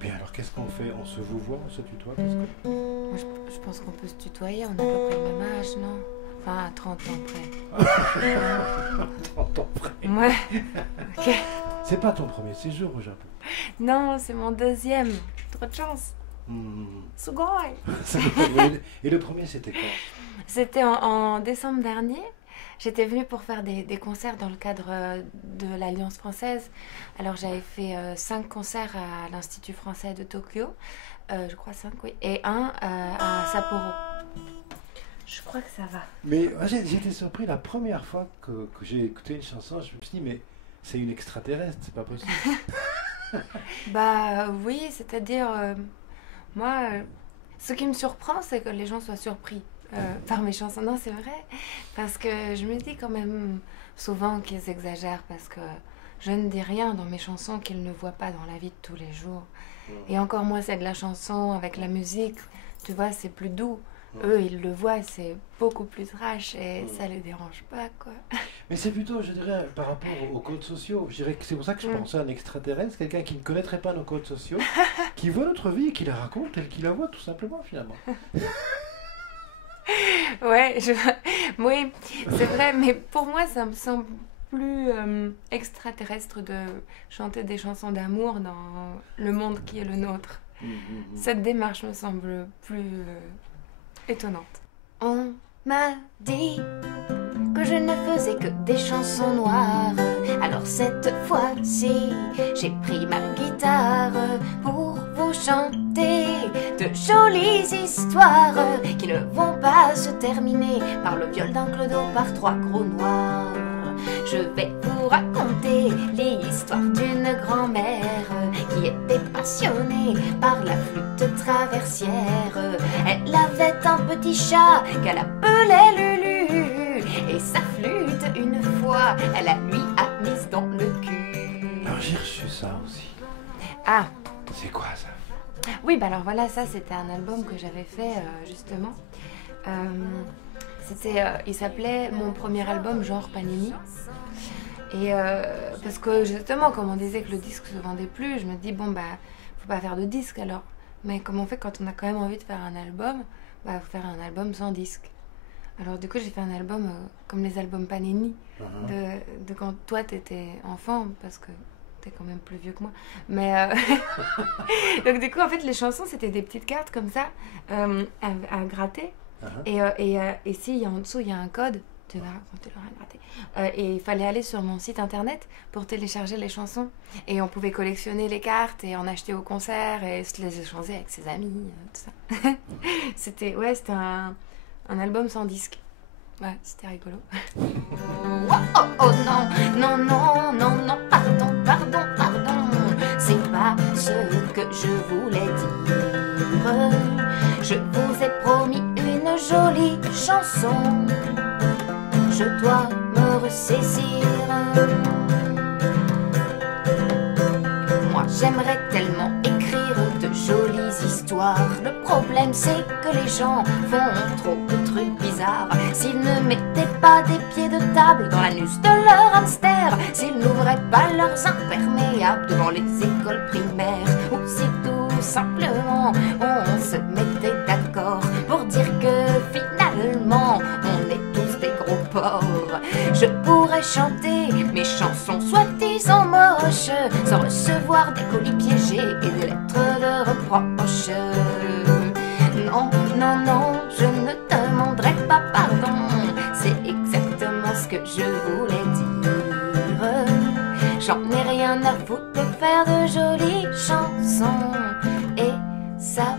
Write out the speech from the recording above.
Bien alors, qu'est-ce qu'on fait? On se vouvoie, on se tutoie parce que... Moi, je pense qu'on peut se tutoyer, on a à peu près le même âge, non? Enfin, à 30 ans près. 30 ans près. Ouais, ok. C'est pas ton premier séjour au Japon. Non, c'est mon deuxième. Trop de chance. Sugoi. Et le premier, c'était quand? C'était en décembre dernier. J'étais venue pour faire des concerts dans le cadre de l'Alliance française. Alors j'avais fait 5 concerts à l'Institut français de Tokyo. Je crois 5, oui. Et un à Sapporo. Je crois que ça va. Mais j'étais surpris la première fois que j'ai écouté une chanson. Je me suis dit, mais c'est une extraterrestre, c'est pas possible. Bah oui, c'est-à-dire... moi, ce qui me surprend, c'est que les gens soient surpris par mes chansons. Non, c'est vrai. Parce que je me dis quand même souvent qu'ils exagèrent. Parce que je ne dis rien dans mes chansons qu'ils ne voient pas dans la vie de tous les jours. Et encore moins, c'est de la chanson avec la musique. Tu vois, c'est plus doux. Eux, ils le voient, c'est beaucoup plus trash et ça les dérange pas, quoi. Mais c'est plutôt, je dirais, par rapport aux codes sociaux. Je dirais que c'est pour ça que je pensais à un extraterrestre, quelqu'un qui ne connaîtrait pas nos codes sociaux, qui voit notre vie et qui la raconte telle qu'il la voit, tout simplement, finalement. Ouais, oui, c'est vrai, mais pour moi, ça me semble plus extraterrestre de chanter des chansons d'amour dans le monde qui est le nôtre. Cette démarche me semble plus étonnante. On m'a dit que je ne faisais que des chansons noires. Alors cette fois-ci, j'ai pris ma guitare pour vous chanter de jolies histoires qui ne vont pas se terminer par le viol d'un clodo par 3 gros noirs. Je vais vous raconter l'histoire d'une grand-mère qui était passionnée par la flûte traversière. Elle avait un petit chat qu'elle appelait Lulu, et sa flûte, une fois, elle a lui a mise dans le cul. Alors j'ai reçu ça aussi. Ah, C'est quoi ça? oui, bah alors voilà, ça c'était un album que j'avais fait justement. Il s'appelait Mon premier album genre Panini. Et parce que justement, comme on disait que le disque se vendait plus, je me dis bon bah faut pas faire de disque alors. Mais comment on fait quand on a quand même envie de faire un album? Bah faut faire un album sans disque. Alors du coup j'ai fait un album comme les albums Panini de quand toi t'étais enfant, parce que t'es quand même plus vieux que moi. Mais donc du coup en fait les chansons c'était des petites cartes comme ça à gratter. Et si en dessous il y a un code, tu verras quand tu l'auras gratté. Et il fallait aller sur mon site internet pour télécharger les chansons. Et on pouvait collectionner les cartes et en acheter au concert et se les échanger avec ses amis, tout ça. C'était un album sans disque. Ouais, c'était rigolo. Oh, oh, oh non, non, non, non, non, pardon, pardon, pardon. C'est pas ce que je voulais dire. Je vous ai promis une jolie chanson. Je dois me ressaisir. Moi j'aimerais tellement écrire de jolies histoires. Le problème c'est que les gens font trop de trucs bizarres. S'ils ne mettaient pas des pieds de table dans l'anus de leur hamster, s'ils n'ouvraient pas leurs imperméables devant les écoles primaires, ou si tout simplement on se mettait d'accord pour dire que finalement on est tous des gros porcs. Je pourrais chanter mes chansons soi-disant moches sans recevoir des colis piégés et des lettres de reproche. Non, non, non, je ne demanderai pas pardon. C'est exactement ce que je voulais dire. J'en ai rien à foutre de faire de jolies chansons. Et ça